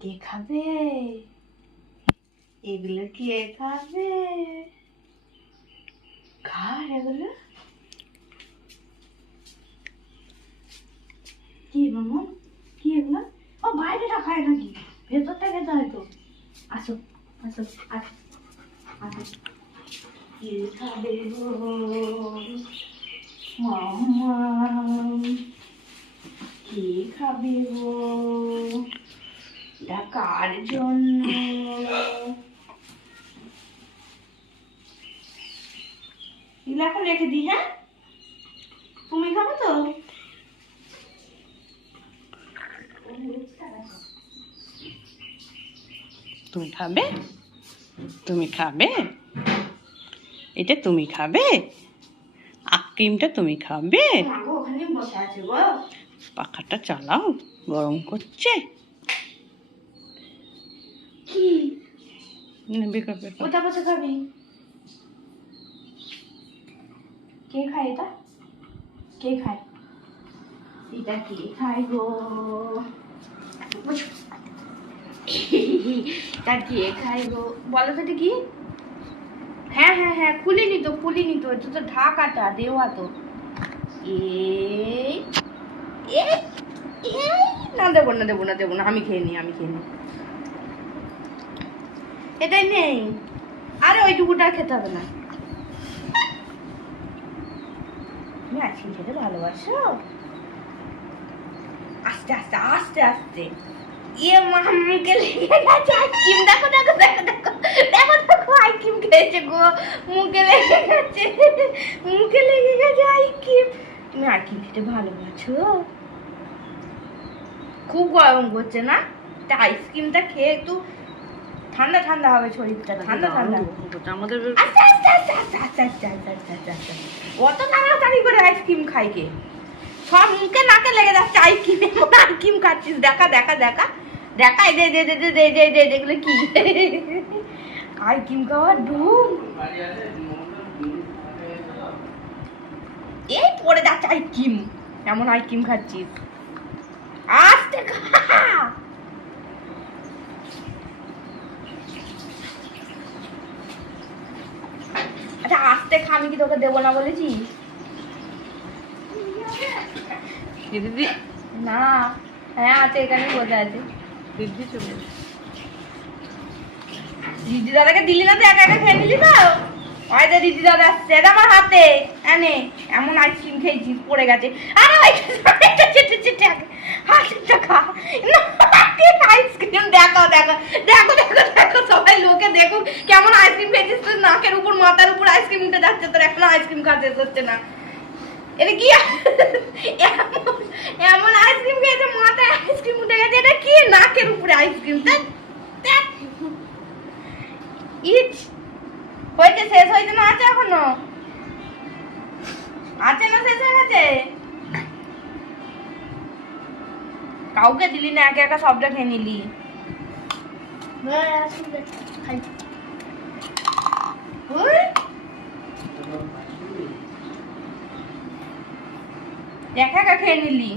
কে খাবে? এগুলো কে খাবে? খার এগুলো কি মামা? কি এগুলো? ও বাইরেটা খায় নাকি? ভেতরটা খেতে হয়তো। আসো আসো আসো আসো। কে খাবে গো মাম্মা? কে খাবে গো? এটা কার জন্য? এগুলো এখন রেখে দিই, হ্যাঁ? তুমি খাবে তো? তুমি খাবে? তুমি খাবে? এটা তুমি খাবে? আইসক্রিমটা তুমি খাবে? মাগো ওখানে বসে আছে গো। পাখাটা চালাও, গরম করছে। কি বেকার বেকার। কোথা বসে খাবি? কে খায় এটা? কে খায়? এটা কে খায় গো? এটা কে খায় গো? বলো তো এটা কি? হ্যাঁ হ্যাঁ হ্যাঁ, খুলিনি তো এটা তো ঢাকাটা দেওয়া তো। এই এই এই, না দেবো না দেবো না দেবো না, আমি খেয়ে নি। এটাই নেই। আরে ওইটুকুটা খেতে হবে না। তুমি আইসক্রিম খেতে ভালোবাসো? আস্তে আস্তে আস্তে আস্তে। ইয়ে মা, মুখে লেগে গেছে আইসক্রিম। দেখো দেখো দেখো দেখো দেখো দেখো, আইসক্রিম খেয়েছে গো। মুখে লেগে গেছে আইসক্রিম। তুমি আইসক্রিম খেতে ভালোবাসো? খুব গরম করছে না? তা আইসক্রিমটা খেয়ে একটু ঠান্ডা ঠান্ডা হবে শরীরটা, ঠান্ডা ঠান্ডা। আমাদের আস্তে আস্তে আস্তে আস্তে আস্তে আস্তে আস্তে আস্তে আস্তে আস্তে। অত তাড়াতাড়ি করে আইসক্রিম খাই কে? সব মুখে নাকে লেগে যাচ্ছে আইসক্রিম। আইসক্রিম খাচ্ছিস, দেখা দেখা দেখা দেখা। দে দে দে দে দে দে দে, দেখলে কি আইসক্রিম খাওয়ার ধুম। এই পড়ে যাচ্ছে আইসক্রিম। এমন আইসক্রিম খাচ্ছিস, আস্তে খা। আচ্ছা আস্তে খা, আমি কি তোকে দেবো না বলেছি? দিদি না, হ্যাঁ আছে, এখানে বসে আছে। দিদি চলে দিদি দাদাকে দিলি না তো, একা একা খেয়ে নিলি তো। ওই যে দিদি দাদা আসছে, এটা আমার হাতে এনে। এমন আইসক্রিম খেয়েছি পড়ে গেছে। আরে হাতটা খা আইসক্রিম। দেখো দেখো দেখো দেখো দেখো, সবাই লোকে দেখুক কেমন আইসক্রিম খেয়েছিস তুই। নাকের উপর মাথার উপর আইসক্রিম উঠে যাচ্ছে, তোর এখনো আইসক্রিম খাতে হচ্ছে না। এটা কি এমন আইসক্রিম খেয়েছে, মাথায় আইসক্রিম উঠে গেছে। এটা কি নাকের উপরে আইসক্রিম? ইট হয়েছে, শেষ হয়েছে না আছে এখনো? আছে না শেষ হয়ে গেছে? কাউকে দিলি না, একা একা সবটা খেয়ে নিলি। একা একা খেয়ে নিলি।